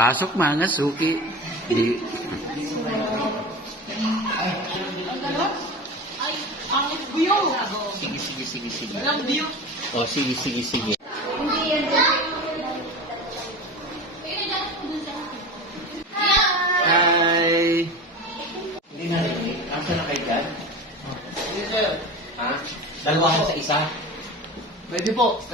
Pasok mga suki. Di. Sige. Oh, sige. Hi. Hindi na rin. Asa na kayo dyan? Hindi, sir. Ha? Dalawa sa isa? Pwede po.